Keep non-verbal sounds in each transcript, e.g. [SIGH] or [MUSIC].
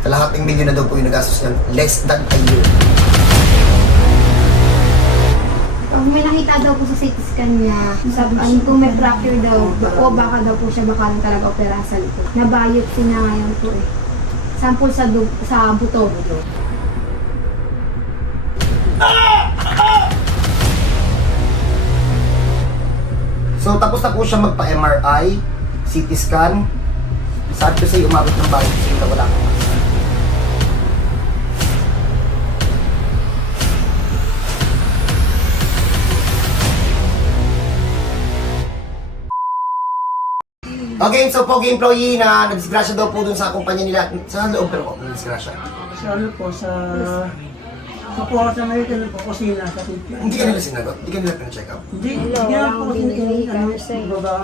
Kalahating milyon na daw po yung nagastos niyan. Less than a year. Pag may nakita daw po sa CT scan niya, sabi ano kung may fracture daw, o baka daw po siya baka talaga operasan po. Nabiopsy na ngayon po eh. Sample sa, sa buto. So, tapos na po siya magpa-MRI, CT scan. Sabi ko sa'yo, umabot ng bahay kasi na wala kang. Okay, so pogi employee na nadisgrasya daw po dun sa kumpanya nila. Sa loob pero po, nadisgrasya. Sa ano po, sa... Sa po sa American po, kusina sa Tokyo. Hindi ka nila sinagot, hindi ka nila pina-check up. Hindi, hindi naman po kasi ano, kumbaga,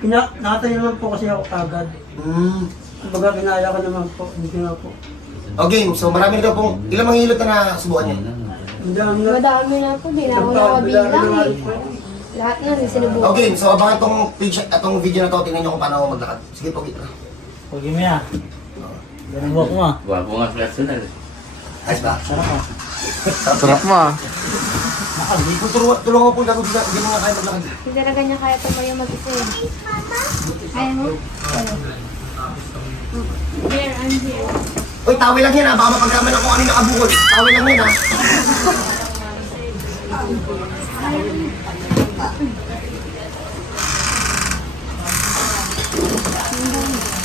pina, nakatayo naman po kasi ako agad. Hmm. Kumbaga, kinaya ko naman po, hindi na po. Okay, so marami na daw pong, ilang mga hilot na nasubukan niyo? Hindi lang na. Madami na po, di na ako nakabilang eh. Lahat na rin sinubukan. Okay, so abangan tong page, atong video na to, tingnan niyo kung paano ako maglakad. Sige po, kita. Huwag mo ya. Ganun ba ko ma? Gwapo nga personal. Ayos ba? Sarap ah. Sarap mo ah. Hindi ko tulungan, tulungan ko po lagot, hindi mo nga kaya maglakad. Hindi talaga niya kaya tumayo mag-isa eh. Ayaw mo? Ayaw. Here, I'm here. Uy, tawel lang yan ha, baka mapagkaman ako ano nakabukol. Tawel lang yan ha. Saan mo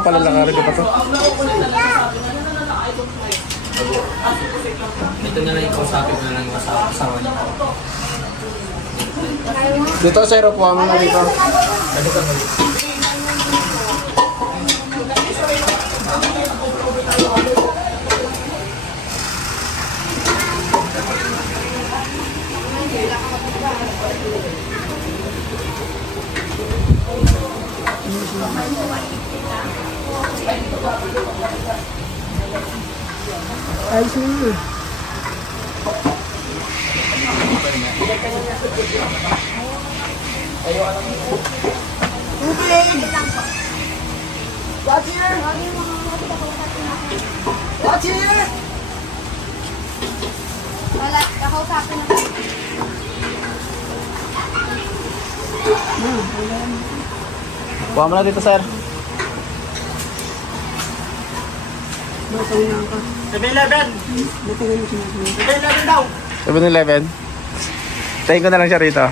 palalakarin ka pa to? Ito na lang yung kausapin mo na lang yung asawa niya. Dito, sir, upuha mo dito. Ayos. Wala, kakausapin na kayo. Upuha mo na dito, sir. 7-Eleven! 7-Eleven daw! 7-Eleven. Tayin ko na lang siya rito.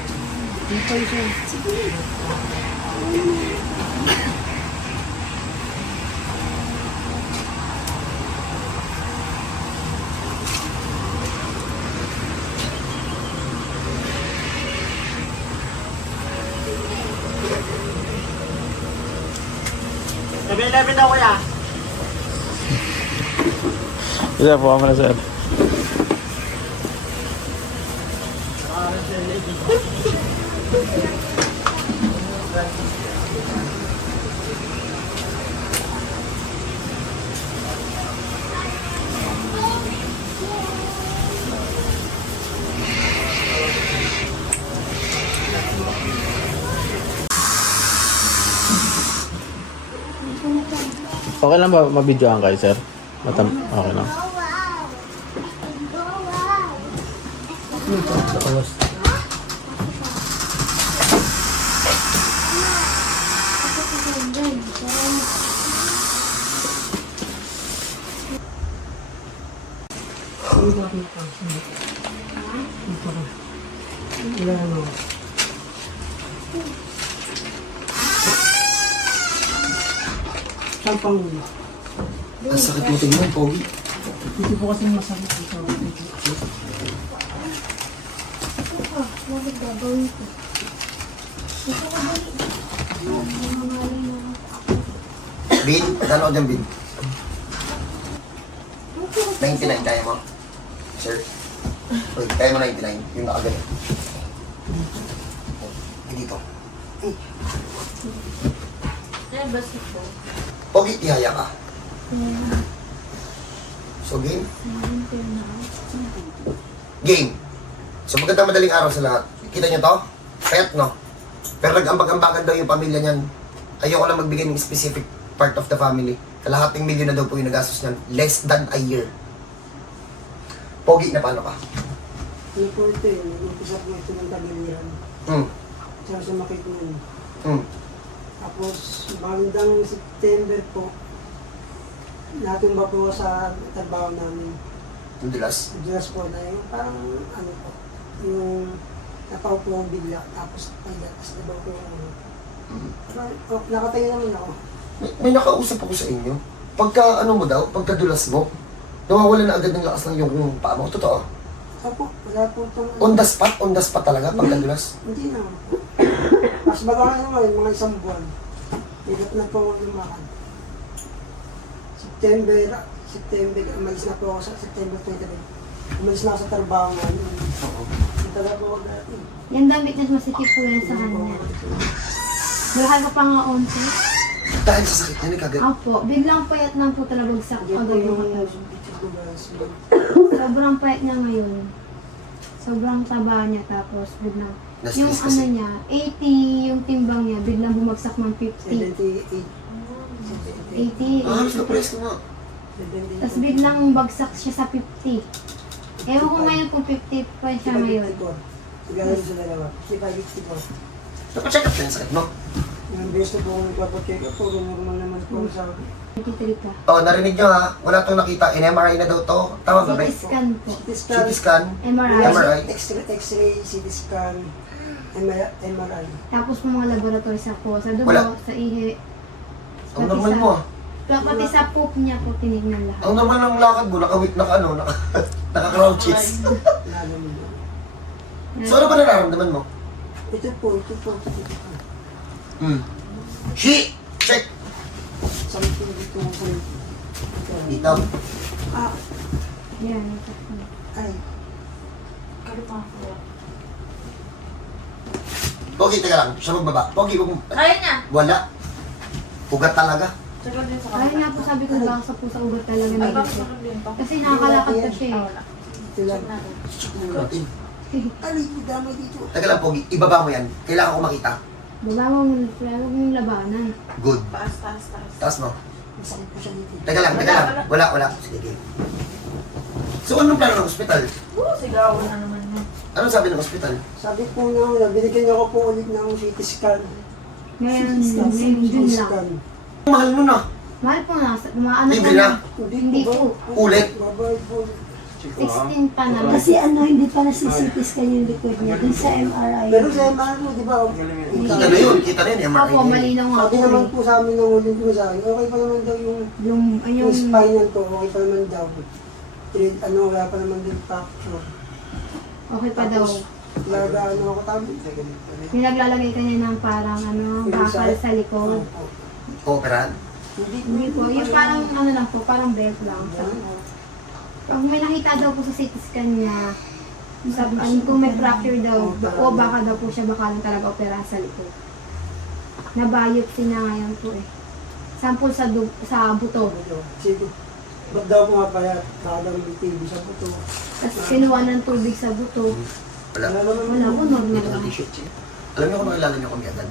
Sabi 11 daw kuya. Sir, upuha mo na, sir. Okay lang ba mabidyoan kayo, sir? Matam okay lang. Wala ano. Saan pang ulo? Ang sakit mo tingnan, pogi. Hindi po kasi masakit sa Bakit gagawin ko? Bin, dalaw dyan, Bin. 99 kaya mo. Sir. Wait, kaya mo 99. Yung nakagalit. Eh, dito. Eh, basta po. Pogi, ihaya ka. So, game? Game. So, magandang madaling araw sa lahat. Kita nyo to? Pet, no? Pero nag-ambag-ambagan daw yung pamilya niyan. Ayoko lang magbigay ng specific part of the family. Kalahating milyon na daw po yung nagastos niyan. Less than a year. Pogi na paano ka? Ano po ito eh, nag-umpisa po ito ng tagiliran. Hmm. Sa sumakit mo yun. Hmm. Tapos, bandang September po, natumba po sa trabaho namin. Yung. Diyos po na yung parang ano po, yung napaupo ko bigla, tapos ay tapos diba ko yung ano. Parang, oh, nakatayo naman ako. May, may nakausap ako sa inyo. Pagka ano mo daw, pagka dulas mo, nawawala na agad ng lakas ng yung paa mo. Totoo. Opo, wala po itong... On the spot, on the spot talaga pagka dulas. Hindi na. Mas baga na ngayon, mga isang buwan. Hirap na po lumakad. September, September, umalis na po ako sa September 23. Umalis na ako sa trabaho ngayon. Oo. Ito na po ako dati. Yung damit na masikip po yan sa kanya. Mahal ka pa nga onti. Dahil sa sakit niya, nagkagat. Opo, biglang payat lang po talaga bagsak Hindi po agad yung yung katawan. picture ko ba? Sobrang payat niya ngayon. Sobrang taba niya tapos biglang yung Na-stress ano kasi. niya, 80 yung timbang niya, biglang bumagsak ng 50. 78. 80. Ah, halos na-press ko nga. 78. Tapos biglang bagsak siya sa 50. Ewan ko ngayon kung 50 pa siya ngayon. Siguro sa dalawa. 55, 54. Napacheck up din sa sakit mo. Yung besto po kung nagpapacheck up po, normal naman po sa akin. 23 ka. Oh, narinig nyo ha. Wala tong nakita. In MRI na daw to. Tama ba ba? CT scan po. CT scan, CT scan. MRI. MRI. X-ray, X-ray, CT scan, MRI. MRI. Tapos po mga laboratory sa po, sa dugo, Wala. sa ihi. Ang normal mo ah. Pati sa poop niya po tinignan lahat. Ang normal ng lakad mo, naka-wait, naka ano, naka, [LAUGHS] naka-crouches. Lalo [LAUGHS] mo. So ano ba nararamdaman mo? Ito po, ito po, ito po. Hmm. Shi! Check! Something dito po. Dito. Ah, Yan. ay. Kalma ko. Pogi, teka lang. Siya magbaba. Pogi, wag mo. Kaya niya. Wala. Ugat talaga. Sagot din sa Kaya nga po sabi ko baka sa po sa ugat talaga na pa? Kasi nakakalakad pa siya eh. Ito natin. [LAUGHS] Mo damay dito. Teka lang, Pogi. Ibaba mo yan. Kailangan ko makita. Baba mo muna, huwag mong labanan. Good. Taas, taas, taas. Taas mo. Masakit po siya dito. Teka lang, teka lang. Wala, wala. Sige, game. So, anong plano ng ospital? Oo, sigawan na naman mo. Anong sabi ng ospital? Sabi po na, binigyan niyo ako po ulit ng CT scan. Ngayon, ngayon, lang. scan. Mahal nun ah. Mahal po na, maano Libre pa na? Hindi po. Ulit? Po. 16 pa naman. Kasi ano, hindi pa nasisipis ka yung likod niya dun sa MRI. Pero sa MRI mo, di ba? Kita na yun. Kita na yun. MRI Opo, na malinaw nga Sabi po naman po sa amin ng ulit ko sa akin, okay pa naman daw yung, Yung, ay, yung yung, spinal ko, okay pa naman daw. Treat, ano, wala pa naman din fracture. okay pa daw. Ano ako tama. Yung naglalagay ka niya ng parang ano, bakal sa likod. Operahan? Hindi Hindi po, yung parang ano lang po, parang belt lang. Pag may nakita daw po sa CT scan niya, sabi, ano, kung may fracture daw, o baka daw po siya bakalan talaga opera sa likod. Nabiopsy niya ngayon po eh. Sample sa, dug- sa buto. Sige. Ba't daw pumapayat? Baka daw may TV sa puto. Tapos kinuha ng tubig sa buto. Wala. Wala naman. Wala po, normal Dito lang. ng t-shirt. Alam niyo kung nakilala niyo kami agad?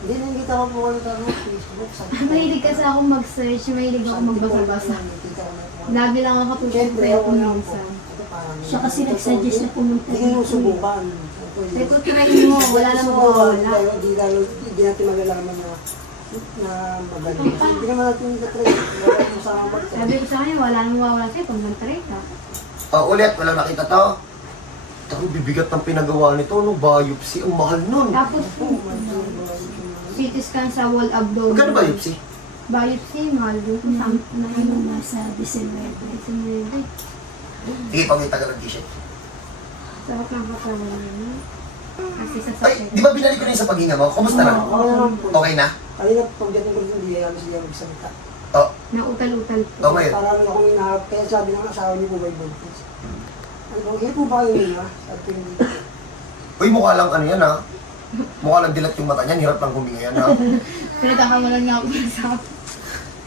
Hindi, nakikita ko po kayo sa ano, Facebook. Sabi ko, [LAUGHS] Mahilig kasi ako mag-search, mahilig ako magbasa-basa. Ko na po. Lagi lang ako katutulog Siyempre, kaya ako na po. minsan. Ito parang- Siya kasi nag-suggest na pumunta Hindi dito. subukan. Sabi ko, try mo, wala namang mawawala. Hindi lalo, hindi natin malalaman na na magaling. Hindi naman natin na-try. Wala mo sa mga Sabi ko sa kanya, wala namang mawawala sa'yo pag nag-try ka. Oh, ulit. Walang nakita to. Ako, bibigat ng pinagawa nito. Ano, biopsy. Ang mahal nun. Tapos po, CT scan sa wall abdomen. Magkano biopsy? Biopsy, mahal din po sa na Ano yun. nasa December. Sinunod Sige, pag tagal ng t-shirt. Sarap ng katawan niya. Kasi sa Ay, sakit. di ba binalik ko na yung sa paghinga mo? Kumusta na? Oo naman po. Okay na? Kanina pagdating ko hindi halos ako magsalita. Oh, Nautal-utal po. okay. Parang akong inahap. Kaya sabi ng asawa niyo po may buntis. Ano hindi po ba yun niya? Sabi ko yun. Uy, mukha lang ano yan ha. Mukha lang dilat yung mata niyan, hirap lang huminga yan ha. Pinagkakamalan nga ako sa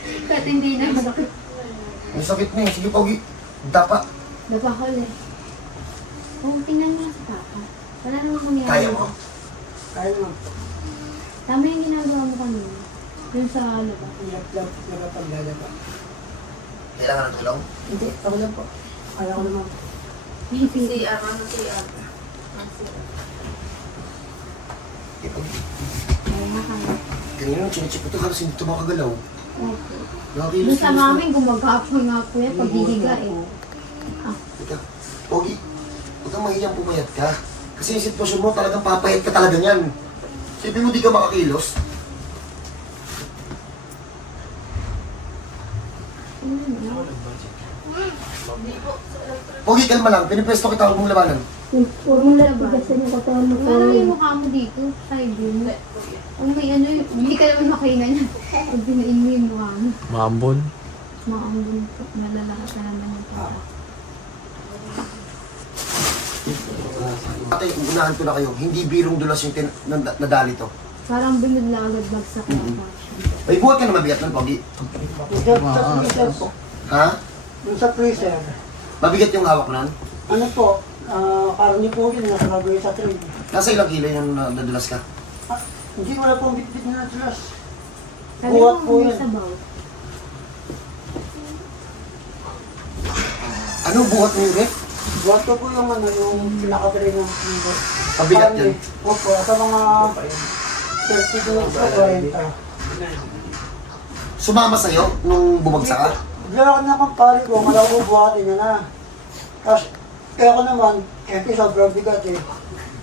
Kahit hindi na masakit. May sakit na eh. Sige, Pogi. Dapa. Dapa ko ulit. Oh, tingnan mo lang sa papa. Wala namang mangyayari. Kaya mo. Kaya naman. Tama yung ginagawa mo kanina. Yung sa labas. Iyak lang, nakapagdala pa. Kailangan ng tulong. Hindi, ako lang po. Kaya ko naman. CR, ano CR? Kanina nung chinecheck ko ito, halos hindi ito makagalaw. Okay. Nakakilos. Doon sa namin, gumagapoy nga po yan pag hihiga eh. Teka, Pogi, huwag kang mahiyang pumayat ka. Kasi yung sitwasyon mo, talagang papayat ka talaga niyan. Sipin mo di ka makakilos. Pogi, kalma lang. Pinipwesto kita huwag mong labanan. Huwag mo lang bigasan yung katawan mo. Wala yung mukha mo dito, side. Ang may ano, hindi ka naman makahinga niya. Pag binain mo yung mukha mo. Maambon. Maambun po, malalakas na naman yung papa. Ate, unahan ko na kayo. Hindi birong dulas yung tin- nad- nadali to. Parang bilog na agad bagsak na pa. May buhat ka na mabigat nun, Pogi. Ha? Yung sa freezer. Mabigat yung hawak nun? Ano po, ah, karni po yun, nakalagay sa tray. Nasa ilang kilo yung na- nadulas ka? Ah, hindi wala pong bitbit na natulas. Sabi Buhat mo, po may yun. sabaw. Ano buhat mo yung ref? Buhat ko po yung ano, yung pinaka-tray ng freezer. Mabigat yun. Opo, sa mga 30 doon sa 40. Sumama sa'yo nung bumagsak ka? Bigla na akong pari ko, malaw ko buhatin niya na. Tapos, kaya ko naman, epi sobrang bigat eh.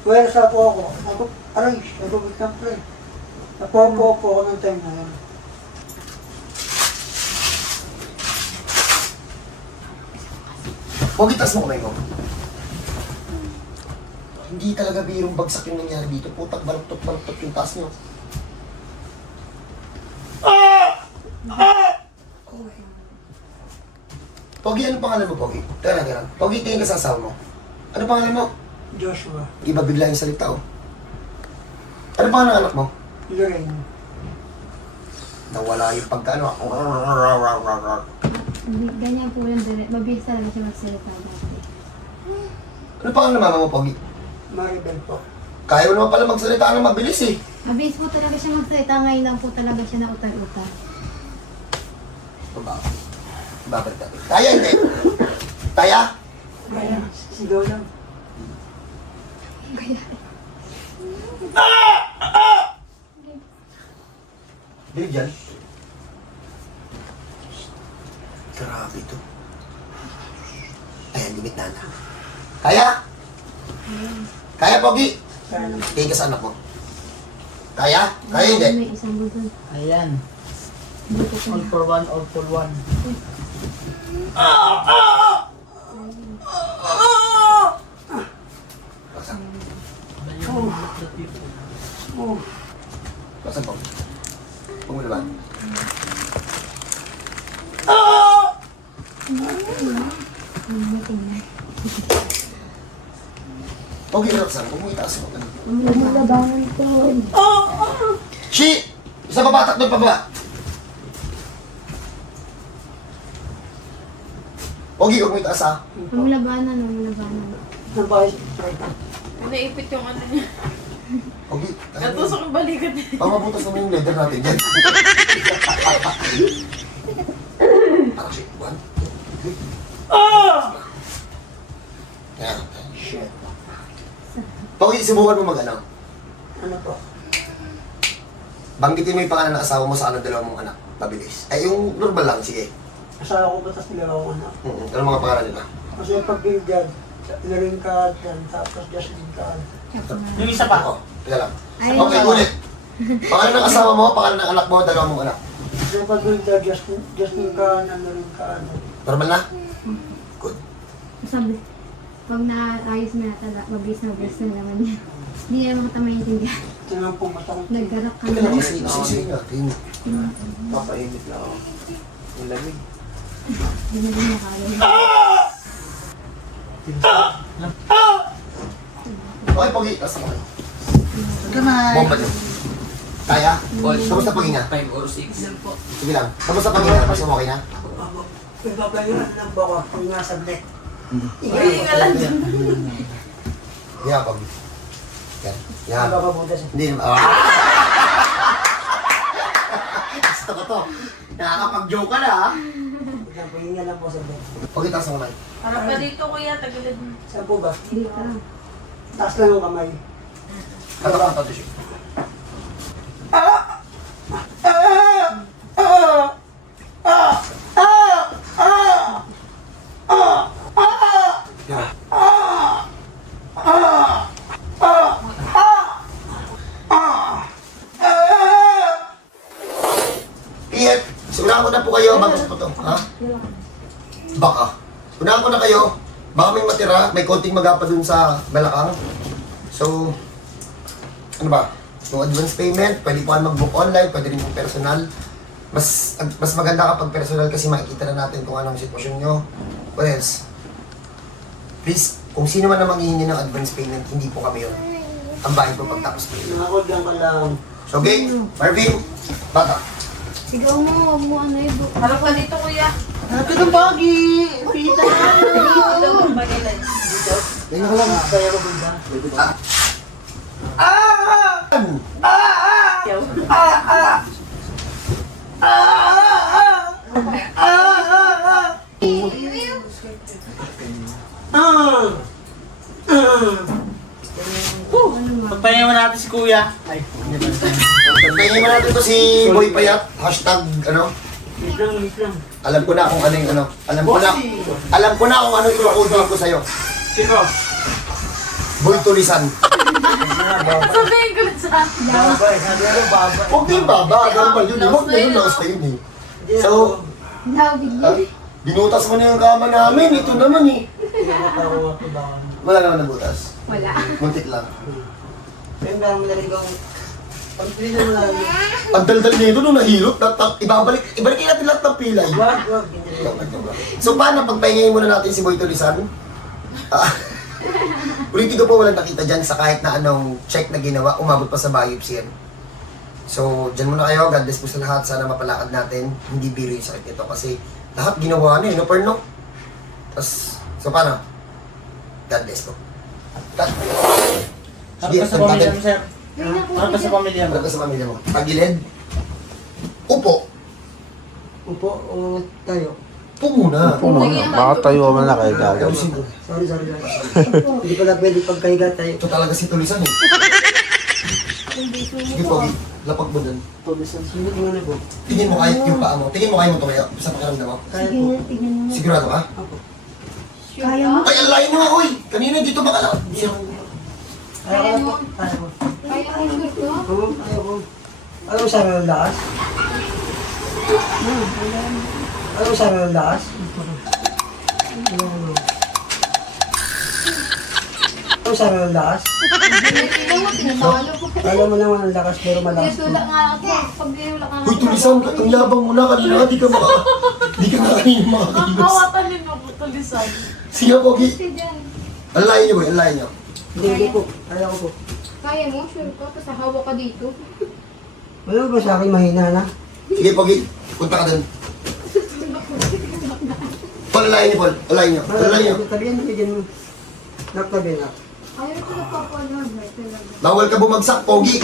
Pwersa po ako. Ako, aray, nagubit ng pre. Napopo po ako ng time na yun. Huwag itas mo kamay mo. Hindi talaga birong bagsak yung nangyari dito. Putak, baluktot-baluktot yung taas niyo. Pogi, ano pangalan mo, Pogi? Teka lang, teka lang. Pogi, tingin ka sa asawa mo. Ano pangalan mo? Joshua, Iba bigla yung salita, oh. Ano pangalan ng anak mo? Lorraine, Nawala yung pagkano. Hindi, ganyan po yung direct. Mabilis talaga siya magsalita dati. Ano pangalan ng mama mo, Pogi? Maribel po. Kaya mo naman pala magsalita ng mabilis, eh. Mabilis po talaga siya magsalita. Ngayon lang po talaga siya na utal-utal. Baba. Babalik natin. Kaya hindi. Kaya? Kaya, sigaw lang. Dilig dyan. Grabe ito. Ayan, limit na na. Kaya? Kaya, Pogi? Kaya. Tingin ka sa anak mo. Kaya? Kaya hindi? Ayan. All for one, all for one. Oh, Baksan, Pogi. Huwag mo naman. Pogi, relaxan. Huwag mo itaas mo. Huwag mo labanan ko. Shi! Isa pa ba? Tatlo pa ba? Pogi, huwag mo itaas ha. Ang labanan, ang labanan. nabayos. Naipit yung ano niya. Pogi, Natusok yung balikat niya. Pamabutas naman yung leather natin dyan. Parang shit. One, two, three. Yan. Shit. Pogi, subukan mo mag ano. Ano po? Banggitin mo yung pangalan ng asawa mo sa ano dalawa mong anak. Mabilis. Ay, yung normal lang. Sige. Asawa ko ba tas nilalawang anak? Mm Ano mga pangalan nila? Kasi pag bigyan, Lorraine ka dyan, tapos Jocelyn ka. Yung isa pa. Ako. Teka lang. Ay, Okay, ulit. Pangalan ng asawa mo, pangalan ng anak mo, dalawa mong anak. Kasi pag bigyan, Jocelyn, Jocelyn ka, Lorraine ka. ano. Normal na? Good. Sabi, pag naayos mo na talaga, mabilis na mabilis na naman yan. Hindi niya naman kita maintindihan. Ito naman po masakit. Naggarak ka Teka lang, na. kasi isisingin natin. Papainit lang ako. Ang lamig. Hindi na din nakaya. Okay, Pogi. Nasa mo. Bomba niyo. Kaya? Kamusta paghinga? 5 or 6. Sige lang. Kamusta paghinga? Mas okay na? Nagpapahinga lang po ako. Kung nasa black. Hihinga lang dyan. Yeah, Pogi. Yan. Yan. Ano ka butas? Hindi naman. Ah! [LAUGHS] Gusto ko to. Nakakapag-joke ka na, ha? Nagpapahinga lang po sa black. Pogi, taas mo kamay. Harap ka dito kuya, tagilid mo. Saan po ba? Dito. Taas lang yung kamay. Katakan, tato siya. Yan. Ingat. Sunahan ko na po kayo. Bago po to. Ha? Baka. Sunahan ko na kayo. Baka may matira. May konting magapa dun sa balakang. So, ano ba? Yung advance payment, pwede po mag-book online, pwede rin po personal. Mas mas maganda kapag personal kasi makikita na natin kung anong sitwasyon nyo. What else? Please, kung sino man na manghihingi ng advance payment, hindi po kami yun. Ang bahay po pagtapos po yun. Nakakod lang lang. So, okay? Marvin, bata. Sigaw mo, huwag mo ano yun. Harap ka dito kuya. Ito ng bagi! Pita! Dito mo pagilid. Ganyan ka lang. Kaya ko ba? Ah! Ah! Pagpahinga mo natin si kuya. Tingnan mo natin to si Boy Payat. Hashtag, ano, Wait lang, wait lang. alam ko na kung ano yung ano. Alam ko na, alam ko na kung ano yung order ko sa'yo. Sino? Boy Tulisan. Sabihin ko na sa Babay. Sabi ko, babay. Huwag din ba? Ba, normal yun. eh. Huwag na yun, lakas pa yun eh. Hindi So, ah, binutas mo na yung kama namin. Ito naman eh. Ba? Wala naman nabutas. Wala. Muntik lang. Pero meron mo. Pag pilihan mo lang. Ang daldal nito nung nahilot, nat- ibabalik, ibalik natin lahat ng pilay. Wag, wag. Hindi. So paano pagpahingayin muna natin si Boy Tulisan? Ah, [LAUGHS] ulitin ko po walang nakita dyan sa kahit na anong check na ginawa, umabot pa sa biopsy yan. So, dyan muna kayo. God bless po sa lahat. Sana mapalakad natin. Hindi biro yung sakit nito kasi lahat ginawa na eh, no no? Tapos, so paano? God bless po. God Harap ka sa mo, na. Harap ka sa pamilya mo. Harap ka sa pamilya mo. Pagilid. Upo. Upo o tayo. Upo muna. Upo muna. Baka tayo man na kayo ko. Sorry, sorry, sorry. Hindi pala pwede pagkahiga tayo. Ito talaga si Tulisan eh. Sige po, lapag mo dun. Tulisan. Ko na po. Tingin mo kahit yung paa mo. Tingin mo kaya mo tumayo sa pakiramdam mo. Kaya Sige na, tingnan mo. Sigurado ka? Kaya mo? Ay, ang layo mo nga, uy! Kanina dito ba ka lang? Hindi ako. Kaya ko. Kaya ko. Kaya ko ko. Oo, kaya ko. Alam mo sabi ng lakas? Alam mo sabi ng lakas? Alam mo sabi ng lakas? Mo, ko. Alam mo naman ang lakas pero malakas po. Tinatulak nga ako. Pag tinulak nga Uy, Tulisan, ang labang mo na kanina. Di ka maka... Di ka na kanina makakakilos. Nakakawatan din ako tulisan. Sige, Pogi. Ang layo niyo, boy. Ang layo niyo. Hindi, hindi po. Kaya ko po. Kaya mo, sure ko. Tapos hawak ka dito. Wala ba sa akin mahina na? Sige, Pogi. Punta ka dun. Paul, layo niyo, Paul. Layo niyo. Layo niyo. Tabihan mo dyan mo. Naktabi na. Ayaw ko nagpapalog. talaga. Bawal ka bumagsak, Pogi.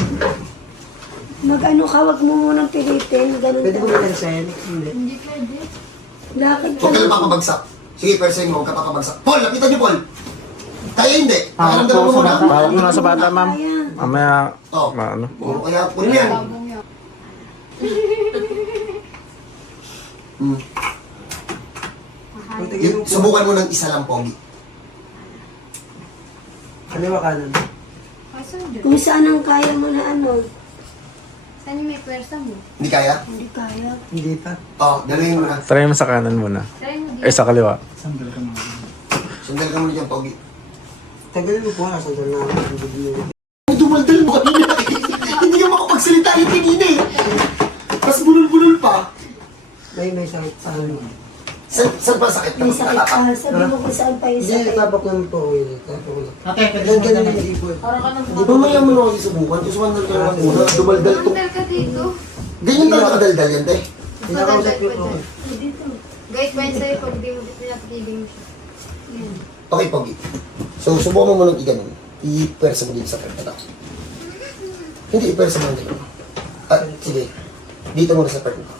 Mag-ano ka, wag mo munang pilitin. Ganun Pwede ko ka. ba sa'yo? Hindi. Hindi pwede. Lakad ka Huwag ka na. lang papabagsak. Sige, persen mo. Huwag ka papabagsak. Paul, lapitan niyo, Paul. Kaya hindi. Ah, mo po, muna. sa Bawag mo na sa bata, ma'am. Mamaya, Oh. ano. Puro kaya, puro yan. Hmm. Po. Subukan mo ng isa lang, Pogi. Kaliwa kanan. Kaso dyan. Kung saan ang kaya mo na ano, Saan yung may pwersa mo? Hindi kaya? hindi kaya. Hindi pa. Oo, oh, dalhin mo na. Try mo sa kanan muna. Try mo dito. Eh, sa kaliwa. Sandal ka mga. Sandal ka muna dyan, Pogi. Tagal mo po nga. Sandal na dumaldal mo kanina. [LAUGHS] Hindi ka makapagsalita yung kanina eh. Tapos bulol-bulol pa. May may sakit sa ano. Saan, ba sakit? May sakit pa. Sabi mo kung saan pa yung Hindi, sakit. tapok naman po. yun, Tapok lang. Ate, pwede Yan, mo ganun naman. yung ipon. Parang ka nang Mamaya mo na kasi subukan. Kasi man talaga ng una. Dumaldal to. Mandal ka dito. Ganyan talaga kadaldal yan, te. Pinakausap ko po. Dito. Guys, pwede sa'yo pag di mo pinatikiling mo siya. Okay, Pogi. So, subukan mo muna ng iganon. I-pwersa mo dito sa to. Hindi, i-pwersa mo dito. Ah, sige. Dito muna sa part to.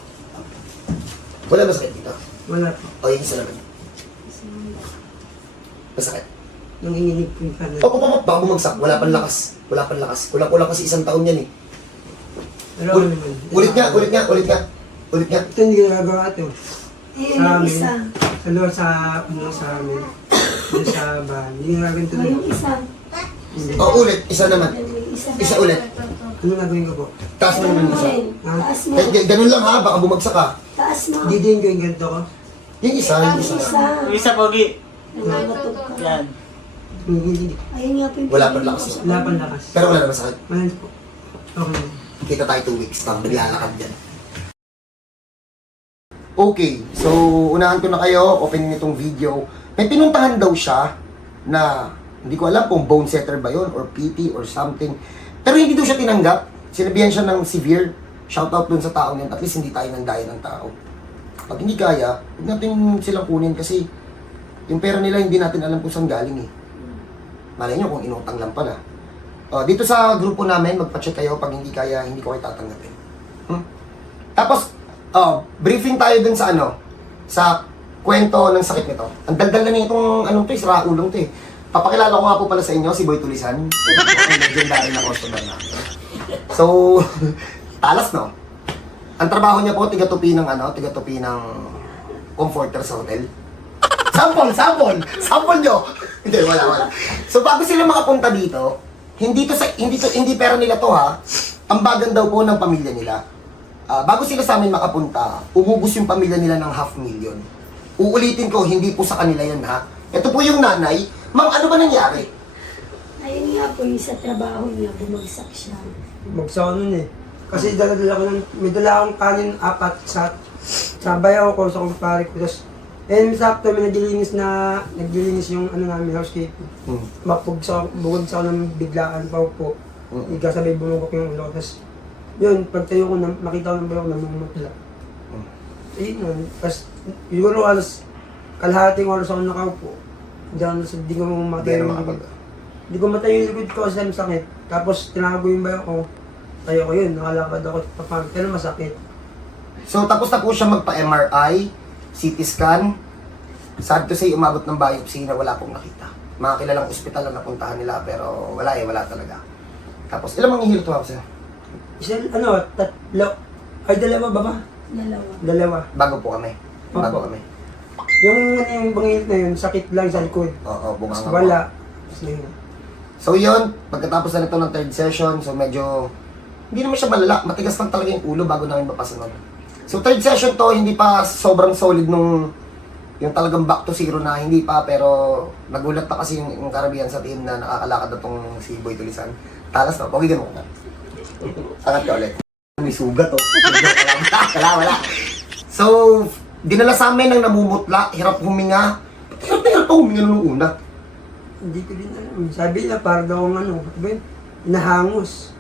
Wala ba sakit dito? Wala po. O, yung isa naman. Masakit. Nung inilip ko yung kanan. Pop, pop, baka bumagsak. Wala pang lakas. Wala pang lakas. Kulang-kulang kasi isang taon yan eh. Pero ano Ulit, ulit nga, ulit nga, ulit nga. Ulit nga. Ito hindi ginagawa ito. Sa yung amin. isa. Sa luwa sa, ano, sa amin. Doon sa bahay. Hindi ginagawa ito. O yung isa. O, ulit. Isa naman. Isa. Isa ulit. Ano gagawin ko po? Taas mo naman isa. Ayun. Taas mo. Eh, ganun lang ha, baka bumagsak ka. Taas mo. Hindi din ko yung ganito ko. Yung isa, yung isa. Isa. Yung isa, Pogi. Nangangatog ka. Yan. Hindi, hindi. Ayun nga po yung Wala pinili lakas. ko Wala pang lakas. Pero wala naman sakit. Wala po. Okay. Kita tayo two weeks lang, naglalakad yan. Okay, so unahan ko na kayo, open nitong video. May pinuntahan daw siya na hindi ko alam kung bone setter ba yun or PT or something. Pero hindi daw siya tinanggap. Sinabihan siya ng severe. Shoutout dun sa taong yan. At least hindi tayo nandaya ng tao. Pag hindi kaya, huwag natin silang kunin kasi yung pera nila hindi natin alam kung saan galing eh. Malay nyo kung inutang lang pala. Oh, dito sa grupo namin, magpa-check kayo pag hindi kaya, hindi ko kayo tatanggapin. Hmm? Tapos, oh, briefing tayo dun sa ano, sa kwento ng sakit nito. Ang daldal na nitong anong to, eh, sira ulong to eh. Papakilala ko nga po pala sa inyo, si Boy Tulisan. Ang legendary na customer na. So, [LAUGHS] talas no? Ang trabaho niya po, tiga-tupi ng ano, tiga-tupi ng comforter sa hotel. Sample, sample! Sample nyo! [LAUGHS] hindi, wala, wala. So, bago sila makapunta dito, hindi to sa, hindi to, hindi pera nila to ha. Ang bagan daw po ng pamilya nila. Ah, bago sila sa amin makapunta, umubos yung pamilya nila ng half million. Uulitin ko, hindi po sa kanila yan ha. Ito po yung nanay. Ma'am, ano ba nangyari? Ayun nga po yung sa trabaho niya, bumagsak siya. Magsawa nun eh. Kasi dala-dala ko ng, may dala akong kanin apat sa sa bayaw ko sa kumpare ko. Tapos, eh, sakto may naglilinis na, naglilinis yung ano namin, housekeeping. Hmm. Mapug sa, bugod sa ako ng biglaan pa po. Mm. Ikasabay bumungkok yung ulo. Tapos, yun, pagtayo ko, na, makita ko ng bayaw ko, namumutla. Mm. Ayun yun. Tapos, siguro alas, kalahating oras ako nakaupo. Hindi ko Hindi matayo na yung makapag... Hindi ko matayo yung likod ko kasi ang sakit. Tapos, tinago yung bayaw ko. Tayo ko yun, nakalakad ako papag. Pero masakit. So, tapos na po siya magpa-MRI, CT scan. Sad to say, umabot ng biopsy na wala pong nakita. Mga kilalang ospital ang napuntahan nila, pero wala eh, wala talaga. Tapos, ilang manghihil to ako sa'yo? Isa, ano, tatlo. Ay, dalawa ba ba? Dalawa. Dalawa. Bago po kami. Bago Opo. kami. Yung, ano, yung bangit na yun, sakit lang sa likod. Oo, bunga Tapos nga wala. Tapos yun. So yun, pagkatapos na nito ng third session, so medyo, hindi naman siya malala, matigas lang talaga yung ulo bago namin mapasunod. So third session to, hindi pa sobrang solid nung, yung talagang back to zero na, hindi pa, pero nagulat pa kasi yung, yung karabihan sa team na nakakalakad na tong si Boy Tulisan. Talas na, pogi ganun ko na. Angat ka ulit. May sugat oh. wala, wala. So, dinala sa amin ng namumutla, hirap huminga. Hirap na hirap pa huminga nung una. Hindi ko din alam. Sabi niya, para daw ang ano, ano ba yun? Inahangos.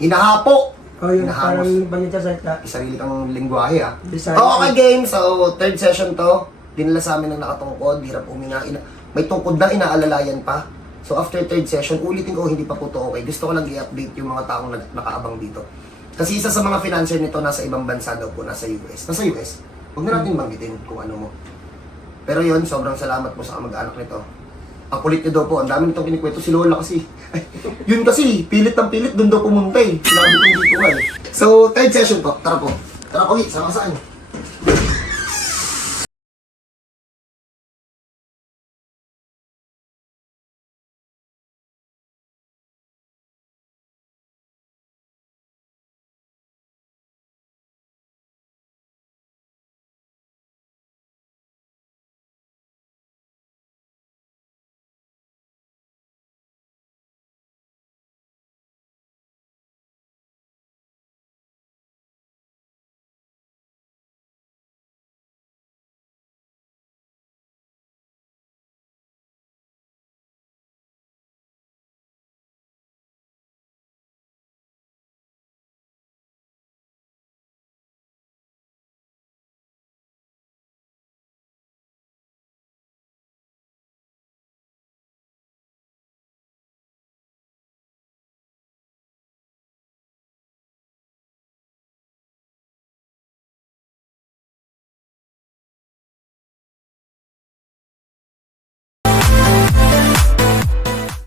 Hinahapo. O yung Inahangos. parang banit sa salita. May sarili kang lingwahe ah. Bisaya. Okay game, so third session to. Dinala sa amin ng nakatungkod, hirap huminga. Ina may tungkod na inaalalayan pa. So after third session, ulitin ko hindi pa po to okay. Gusto ko lang i-update yung mga taong nakaabang dito. Kasi isa sa mga financier nito nasa ibang bansa daw po, nasa US. Nasa US. Huwag na natin banggitin kung ano mo. Pero yon sobrang salamat po sa kamag-anak nito. Ang kulit niya daw po, ang dami nitong kinikwento si Lola kasi. Ay, yun kasi, pilit ng pilit, doon daw pumunta eh. Sinabi ko dito eh. So, third session po, tara po. Tara po, sama sa.